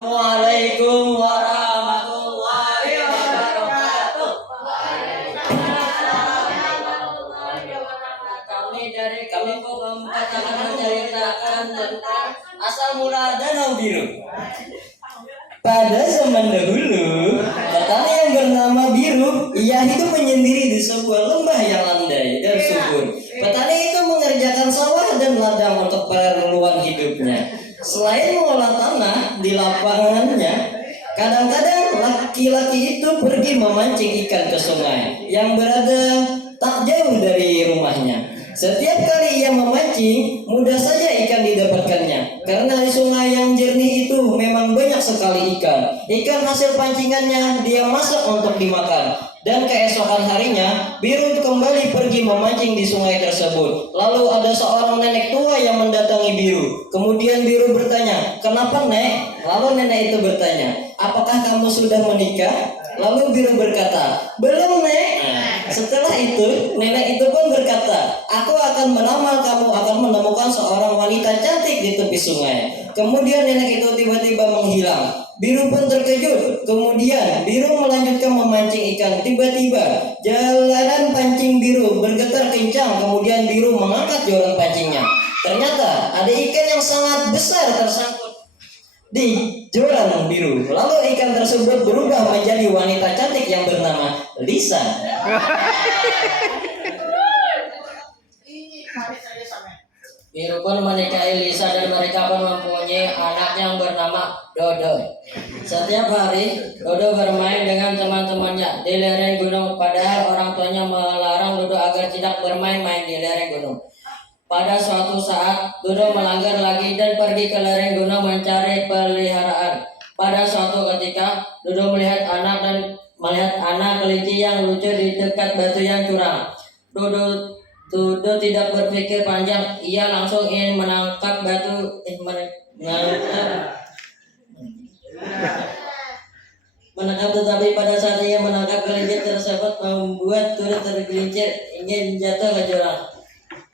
Assalamualaikum warahmatullahi wabarakatuh. Kami akan menceritakan tentang asal mula Danau Biru. Pada zaman dahulu, petani yang bernama Biru, ia hidup menyendiri di sebuah lembah yang landai dan subur. Petani itu mengerjakan sawah dan ladang untuk keperluan hidupnya. Selain mengolah tanah di lapangannya, kadang-kadang laki-laki itu pergi memancing ikan ke sungai yang berada tak jauh dari rumahnya. Setiap kali ia memancing, mudah saja ikan didapatkannya. Karena di sungai yang jernih itu memang banyak sekali ikan. Ikan hasil pancingannya dia masak untuk dimakan. Dan keesokan harinya, Biru kembali pergi memancing di sungai tersebut. Lalu ada seorang nenek tua yang mendatangi Biru. Kemudian Biru bertanya, "Kenapa, Nek?" Lalu nenek itu bertanya, "Apakah kamu sudah menikah?" Lalu Biru berkata, "Belum, Nek." Setelah itu, nenek itu pun berkata, "Aku akan meramal kamu akan menemukan seorang wanita cantik di tepi sungai." Kemudian nenek itu tiba-tiba menghilang. Biru pun terkejut. Kemudian Biru melanjutkan memancing ikan. Tiba-tiba jalanan pancing Biru bergetar kencang. Kemudian Biru mengangkat joran pancingnya. Ternyata ada ikan yang sangat besar tersangkut di joran Biru. Lalu ikan tersebut berubah menjadi wanita cantik yang bernama Lisa. Biru pun menikahi Lisa dan mereka pun mempunyai anak yang bernama Dodo. Setiap hari Dodo bermain dengan teman-temannya di lereng gunung, padahal orang tuanya melarang Dodo agar tidak bermain-main di lereng gunung. Pada suatu saat Dodo melanggar lagi dan pergi ke lereng gunung mencari peliharaan. Pada suatu ketika Dodo melihat anak kelinci yang lucu di dekat batu yang curam. Dodo tidak berpikir panjang, ia langsung ingin menangkap tetapi pada saat ia menangkap kelinci tersebut membuat Dodo tergelincir ingin jatuh ke jurang.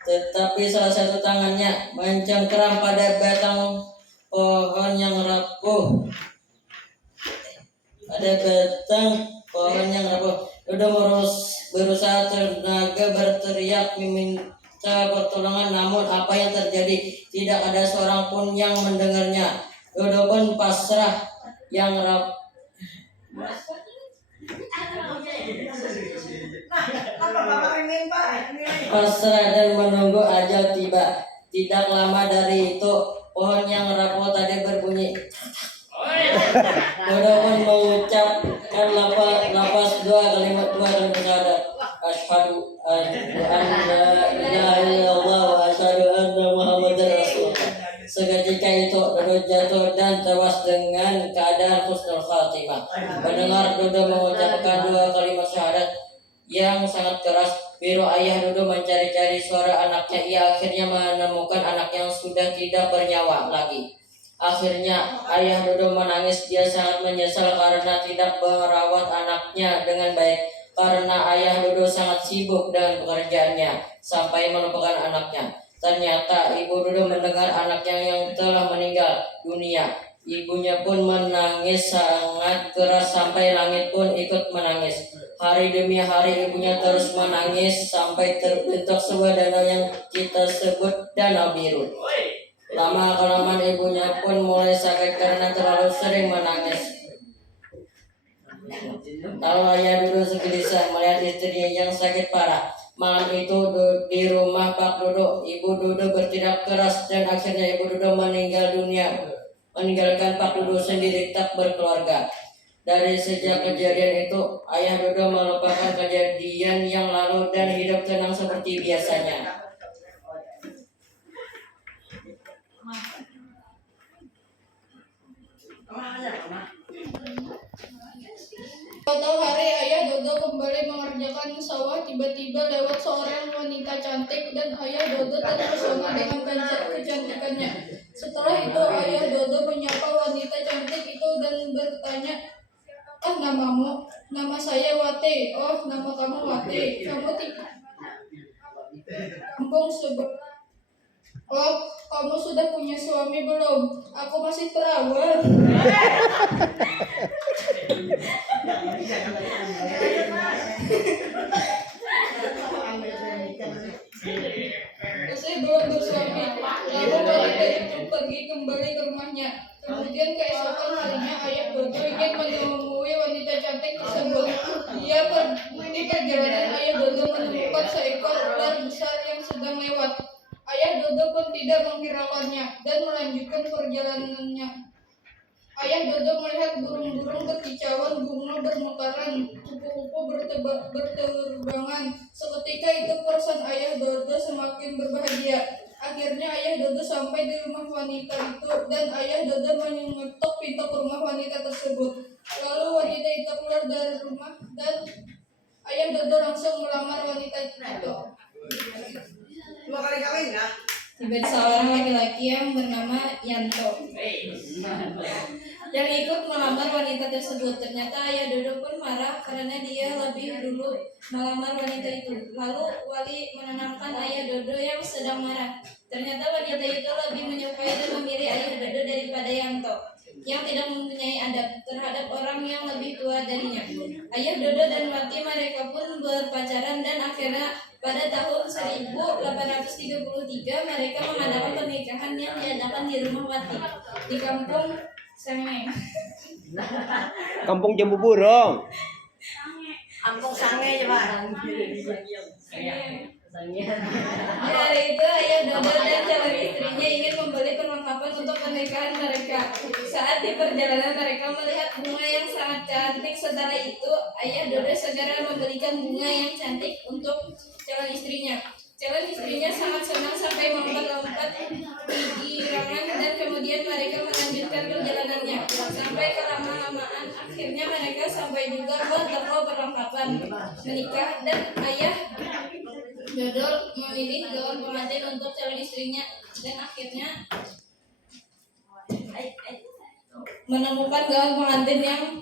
Tetapi salah satu tangannya mencengkeram pada batang pohon yang rapuh. Dodo berusaha tenaga berteriak meminta pertolongan, namun apa yang terjadi? Tidak ada seorang pun yang mendengarnya. Dodo pun pasrah dan menunggu ajal tiba. Tidak lama dari itu, pohon yang rapuh tadi berbunyi. Dodo pun mengucapkan dua kalimat syahadat. Asyhadu an la ilaha illallah wa asyhadu anna Muhammadar Rasulullah. Seketika itu Dodo jatuh dan tewas dengan keadaan husnul khatimah. Mendengar Dodo mengucapkan dua kalimat syahadat yang sangat keras, Biru ayah Dodo mencari-cari suara anaknya. Ia akhirnya menemukan anak yang sudah tidak bernyawa lagi. Akhirnya ayah Dodo menangis. Dia sangat menyesal karena tidak merawat anaknya dengan baik. Karena ayah Dodo sangat sibuk dengan pekerjaannya sampai melupakan anaknya. Ternyata ibu Dodo mendengar anaknya yang telah meninggal dunia. Ibunya pun menangis sangat keras sampai langit pun ikut menangis. Hari demi hari ibunya terus menangis sampai terbentuk sebuah danau yang kita sebut Danau Biru. Lama-kelamaan ibunya pun mulai sakit karena terlalu sering menangis. Lalu ayah Dodo gelisah melihat istrinya yang sakit parah. Malam itu di rumah Pak Dodo, ibu Dodo berteriak keras dan akhirnya ibu Dodo meninggal dunia, meninggalkan Pak Dodo sendiri tak berkeluarga. Dari sejak kejadian itu, ayah Dodo melupakan kejadian yang lalu dan hidup tenang seperti biasanya. Suatu hari ayah Dodo kembali mengerjakan sawah. Tiba-tiba lewat seorang wanita cantik dan ayah Dodo terpesona dengan kecantikannya. Setelah itu ayah Dodo menyapa wanita cantik itu dan bertanya, "Oh, namamu?" "Nama saya Wati." "Oh, nama kamu Wati. Kamu kampung sebelah Oh, kamu sudah punya suami belum? Aku masih perawan. Usai belum bersuami, lalu wanita itu pergi kembali ke rumahnya. Kemudian keesokan harinya ayah Dodo ingin menemui wanita cantik tersebut. Di perjalanan ayah Dodo menemukan seekor ular besar yang sedang lewat. Ayah Dodo pun tidak menghiraukannya dan melanjutkan perjalanannya. Ayah Dodo melihat burung-burung berkicauan, bunga bermekaran, kupu-kupu berterbangan. Seketika itu perasaan ayah Dodo semakin berbahagia. Akhirnya ayah Dodo sampai di rumah wanita itu dan ayah Dodo mengetuk pintu rumah wanita tersebut. Lalu wanita itu keluar dari rumah dan ayah Dodo langsung melamar wanita itu. Dua kali kawin ya? Tiba seorang laki-laki yang bernama Yanto yang ikut melamar wanita tersebut. Ternyata ayah Dodo pun marah karena dia lebih dulu melamar wanita itu. Lalu wali menenangkan ayah Dodo yang sedang marah. Ternyata wanita itu lebih menyukai dan memilih ayah Dodo daripada Yanto yang tidak mempunyai adab terhadap orang yang lebih tua darinya. Ayah Dodo dan Wati mereka pun berpacaran dan akhirnya pada tahun 1833 mereka mengadakan pernikahan yang diadakan di rumah Wati di kampung Sengeng. Kampung Jambu Burung. Kampung Sange ya Pak. Di hari itu ayah Dodo dan calon istrinya ingin membeli perlengkapan untuk pernikahan mereka. Saat di perjalanan mereka melihat bunga yang sangat cantik. Setelah itu ayah Dodo segera membelikan bunga yang cantik untuk calon istrinya. Calon istrinya sangat senang sampai melompat-lompat di girangan dan kemudian mereka melanjutkan perjalanannya. Sampai kelama-lamaan akhirnya mereka sampai juga ke toko perlengkapan menikah dan ayah Dodo memilih gaun pengantin untuk calon istrinya dan akhirnya menemukan gaun pengantin yang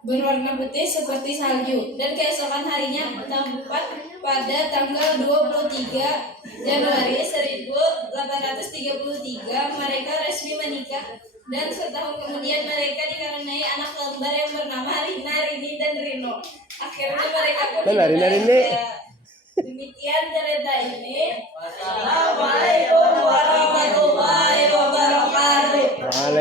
berwarna putih seperti salju. Dan keesokan harinya tepat pada tanggal 23 Januari 1833 mereka resmi menikah dan setahun kemudian mereka dikaruniai anak kembar yang bernama Rina, Rini, dan Rino. Akhirnya mereka pun Rini. demikian cerita ini. Wassalamualaikum warahmatullahi